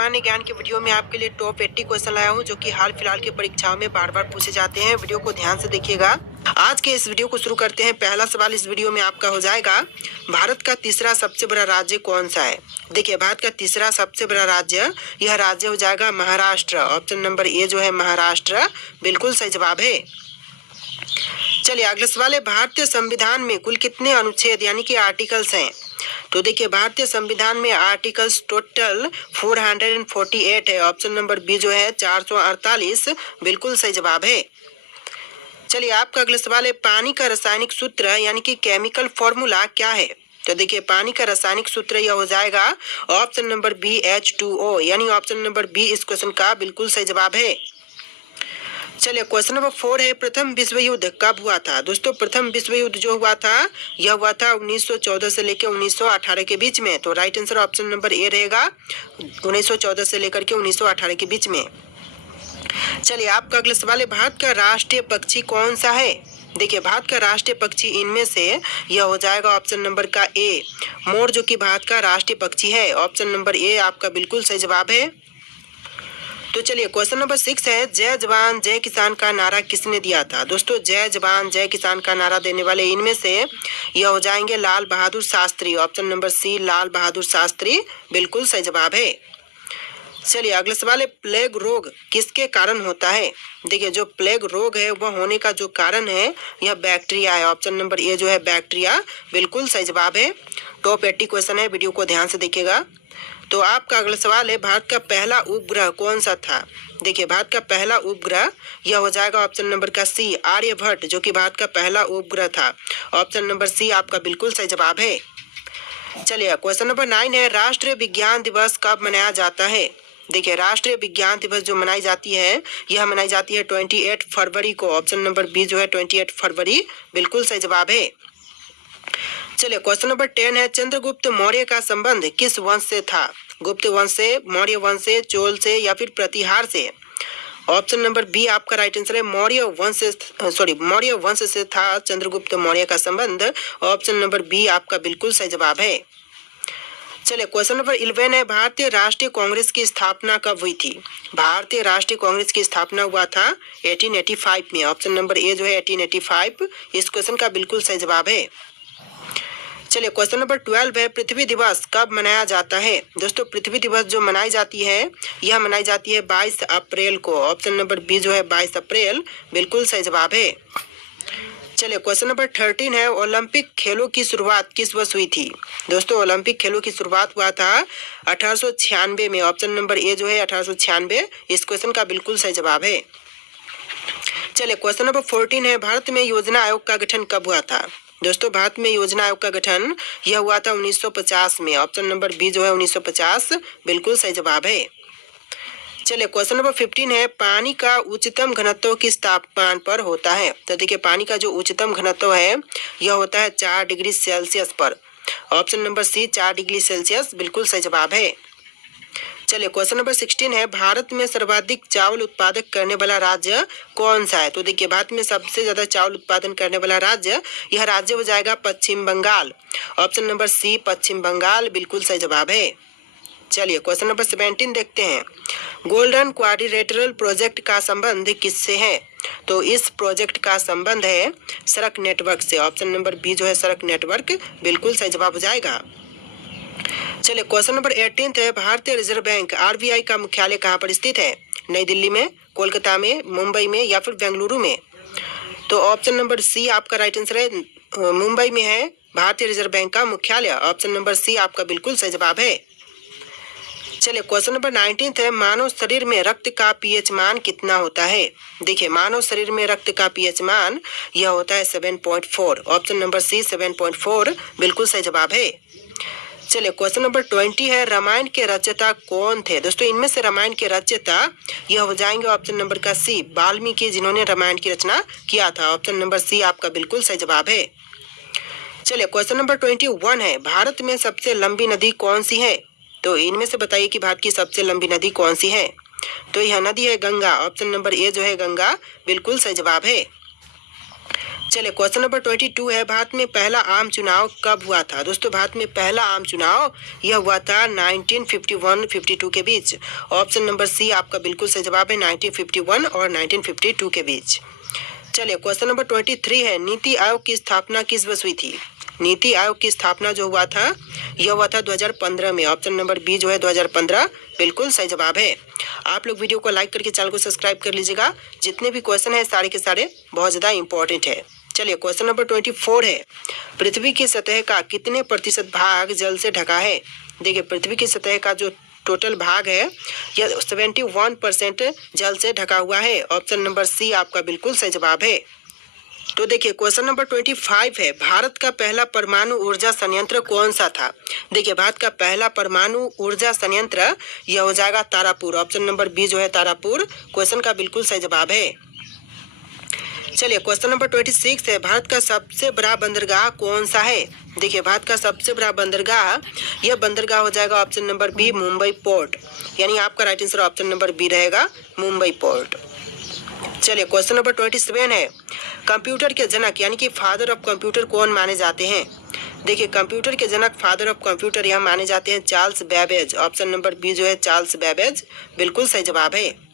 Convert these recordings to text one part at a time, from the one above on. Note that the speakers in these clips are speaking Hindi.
सामान्य ज्ञान के वीडियो में आपके लिए टॉप 80 क्वेश्चन लाया हूं जो कि हाल फिलहाल की परीक्षाओं में बार बार पूछे जाते हैं। वीडियो को ध्यान से देखिएगा। आज के इस वीडियो को शुरू करते हैं। पहला सवाल इस वीडियो में आपका हो जाएगा, भारत का तीसरा सबसे बड़ा राज्य कौन सा है। देखिए, भारत का तीसरा सबसे बड़ा राज्य, यह राज्य हो जाएगा महाराष्ट्र। ऑप्शन नंबर ए जो है महाराष्ट्र, बिल्कुल सही जवाब है। चलिए अगला सवाल है, भारतीय संविधान में कुल कितने अनुच्छेद यानी कि आर्टिकल्स हैं। तो देखिए, भारतीय संविधान में आर्टिकल्स टोटल 448 है। ऑप्शन नंबर बी जो है 448, बिल्कुल सही जवाब है। चलिए आपका अगला सवाल है, पानी का रासायनिक सूत्र यानी कि केमिकल फॉर्मूला क्या है। तो देखिए, पानी का रासायनिक सूत्र यह हो जाएगा ऑप्शन नंबर बी H2O, यानी ऑप्शन नंबर बी इस क्वेश्चन का बिल्कुल सही जवाब है। चलिए क्वेश्चन नंबर 4 है, प्रथम विश्व युद्ध कब हुआ था। दोस्तों, प्रथम विश्व युद्ध जो हुआ था यह हुआ था 1914 से लेकर 1918 के बीच में। तो right answer option number A रहेगा, 1914 से लेकर के 1918 के बीच में। चलिए आपका अगला सवाल है, भारत का राष्ट्रीय पक्षी कौन सा है। देखिए, भारत का राष्ट्रीय पक्षी इनमें से यह हो जाएगा ऑप्शन नंबर का ए, मोर, जो कि भारत का राष्ट्रीय पक्षी है। ऑप्शन नंबर ए आपका बिल्कुल सही जवाब है। तो चलिए क्वेश्चन नंबर 6 है, जय जवान जय किसान का नारा किसने दिया था। दोस्तों, जय जवान जय किसान का नारा देने वाले इनमें से यह हो जाएंगे लाल बहादुर शास्त्री। ऑप्शन नंबर सी लाल बहादुर शास्त्री, बिल्कुल सही जवाब है। चलिए अगला सवाल है, प्लेग रोग किसके कारण होता है। देखिए, जो प्लेग रोग है वह होने का जो कारण है यह बैक्टीरिया है। ऑप्शन नंबर ए जो है बैक्टीरिया, बिल्कुल सही जवाब है। टॉप 80 क्वेश्चन है, वीडियो को ध्यान से देखिएगा। तो आपका अगला सवाल है, भारत का पहला उपग्रह कौन सा था। देखिए, भारत का पहला उपग्रह यह हो जाएगा ऑप्शन नंबर का सी आर्यभट्ट, जो कि भारत का पहला उपग्रह था। ऑप्शन नंबर सी आपका बिल्कुल सही जवाब है। चलिए क्वेश्चन नंबर 9 है, राष्ट्रीय विज्ञान दिवस कब मनाया जाता है। देखिए, राष्ट्रीय विज्ञान दिवस जो मनाई जाती है यह मनाई जाती है 28 फरवरी को। ऑप्शन नंबर बी जो है 28 फरवरी, बिल्कुल सही जवाब है। चलिए क्वेश्चन नंबर 10 है, चंद्रगुप्त मौर्य का संबंध किस वंश से था। गुप्त वंश से, मौर्य वंश से, चोल से या फिर प्रतिहार से। ऑप्शन नंबर बी आपका राइट आंसर है, मौर्य वंश से था चंद्रगुप्त मौर्य का संबंध। ऑप्शन नंबर बी आपका बिल्कुल सही जवाब है। चलिए क्वेश्चन नंबर 11 है, भारतीय राष्ट्रीय कांग्रेस की स्थापना कब हुई थी। भारतीय राष्ट्रीय कांग्रेस की स्थापना हुआ था 1885 में। ऑप्शन नंबर ए जो है 1885, इस क्वेश्चन का बिल्कुल सही जवाब है। चलिए क्वेश्चन नंबर 12 है, पृथ्वी दिवस कब मनाया जाता है। दोस्तों, पृथ्वी दिवस जो मनाई जाती है यह मनाई जाती है 22 अप्रैल को। ऑप्शन नंबर बी जो है 22 अप्रैल, बिल्कुल सही जवाब है। चलिए क्वेश्चन नंबर 13 है, ओलंपिक खेलों की शुरुआत किस वर्ष हुई थी। दोस्तों, ओलंपिक खेलों की शुरुआत हुआ था 1896 में। ऑप्शन नंबर ए जो है 1896, इस क्वेश्चन का बिल्कुल सही जवाब है। चलिए क्वेश्चन नंबर 14 है, भारत में योजना आयोग का गठन कब हुआ था। दोस्तों, भारत में योजना आयोग का गठन यह हुआ था 1950 में। ऑप्शन नंबर बी जो है 1950, बिल्कुल सही जवाब है। चलिए क्वेश्चन नंबर 15 है, पानी का उच्चतम घनत्व किस तापमान पर होता है। तो देखिए, पानी का जो उच्चतम घनत्व है यह होता है 4 डिग्री सेल्सियस पर। Option number C 4 degree Celsius, बिल्कुल सही जवाब है। चलिए क्वेश्चन नंबर 16 है, भारत में सर्वाधिक चावल उत्पादक करने वाला राज्य कौन सा है। तो देखिए, भारत में सबसे ज्यादा चावल उत्पादन करने वाला राज्य, यह राज्य हो जाएगा पश्चिम बंगाल। ऑप्शन नंबर सी पश्चिम बंगाल, बिल्कुल सही जवाब है। चलिए क्वेश्चन नंबर 17 देखते हैं, गोल्डन क्वाड्रिलेटरल प्रोजेक्ट का संबंध किससे है। तो इस प्रोजेक्ट का संबंध है सड़क नेटवर्क से। ऑप्शन नंबर बी जो है सड़क नेटवर्क, बिल्कुल सही जवाब हो जाएगा। चलिए क्वेश्चन नंबर 18 है, भारतीय रिजर्व बैंक RBI का मुख्यालय कहाँ पर स्थित है। नई दिल्ली में, कोलकाता में, मुंबई में या फिर बेंगलुरु में। तो ऑप्शन नंबर सी आपका राइट आंसर है, मुंबई में है भारतीय रिजर्व बैंक का मुख्यालय। ऑप्शन नंबर सी आपका बिल्कुल सही जवाब है। चलिए क्वेश्चन नंबर 19 है, मानव शरीर में रक्त का pH मान कितना होता है। देखिए, मानव शरीर में रक्त का pH मान यह होता है 7.4। ऑप्शन नंबर सी 7.4, बिल्कुल सही जवाब है। चलिए क्वेश्चन नंबर 20 है, रामायण के रचयिता कौन थे। दोस्तों, इनमें से रामायण के रचयिता यह हो जाएंगे ऑप्शन नंबर का सी वाल्मीकि, जिन्होंने रामायण की रचना किया था। ऑप्शन नंबर सी आपका बिल्कुल सही जवाब है। चलिए क्वेश्चन नंबर 21 है, भारत में सबसे लंबी नदी कौन सी है। तो इनमें से बताइए कि भारत की सबसे लंबी नदी कौन सी है। तो यह नदी है गंगा। ऑप्शन नंबर ए जो है गंगा, बिल्कुल सही जवाब है। चलिए क्वेश्चन नंबर 22 है, भारत में पहला आम चुनाव कब हुआ था? दोस्तों भारत में पहला आम चुनाव यह हुआ था 1951-52 के बीच। ऑप्शन नंबर सी आपका बिल्कुल सही जवाब है, 1951 और 1952 के बीच। चलिए क्वेश्चन नंबर 23 है, नीति आयोग की स्थापना किस वर्ष हुई थी? नीति आयोग की स्थापना जो हुआ था यह हुआ था 2015 में। ऑप्शन नंबर बी जो है 2015 बिल्कुल सही जवाब है। आप लोग वीडियो को लाइक करके चैनल को सब्सक्राइब कर लीजिएगा। जितने भी क्वेश्चन है सारे के सारे बहुत ज़्यादा इंपॉर्टेंट है। चलिए क्वेश्चन नंबर 24 है, पृथ्वी की सतह का कितने प्रतिशत भाग जल से ढका है? देखिए पृथ्वी की सतह का जो टोटल भाग है यह 71% जल से ढका हुआ है। ऑप्शन नंबर सी आपका बिल्कुल सही जवाब है। तो देखिए क्वेश्चन नंबर 25 है, भारत का पहला परमाणु ऊर्जा संयंत्र कौन सा था? देखिए भारत का पहला परमाणु ऊर्जा संयंत्र यह हो जाएगा तारापुर। ऑप्शन नंबर बी जो है तारापुर क्वेश्चन का बिल्कुल सही जवाब है। चलिए क्वेश्चन नंबर 26 है, भारत का सबसे बड़ा बंदरगाह कौन सा है? देखिए भारत का सबसे बड़ा बंदरगाह यह बंदरगाह हो जाएगा option number B Mumbai port, यानी आपका right answer option number B रहेगा मुंबई पोर्ट। चलिए क्वेश्चन नंबर 27 है, कंप्यूटर के जनक यानी कि फादर ऑफ कंप्यूटर कौन माने जाते हैं? देखिए कंप्यूटर के जनक फादर ऑफ कंप्यूटर यह माने जाते हैं Charles Babbage. Option number B जो है चार्ल्स बेबेज बिल्कुल सही जवाब है।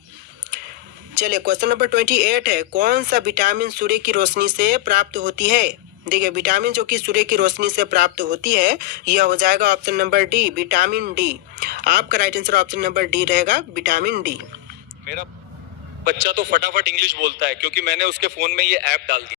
चलिए क्वेश्चन नंबर 28 है, कौन सा विटामिन सूर्य की रोशनी से प्राप्त होती है? देखिए विटामिन जो कि सूर्य की रोशनी से प्राप्त होती है यह हो जाएगा option number D vitamin D. आपका right answer option number D रहेगा विटामिन डी। मेरा बच्चा तो फटाफट इंग्लिश बोलता है क्योंकि मैंने उसके फोन में ये ऐप डाल दी।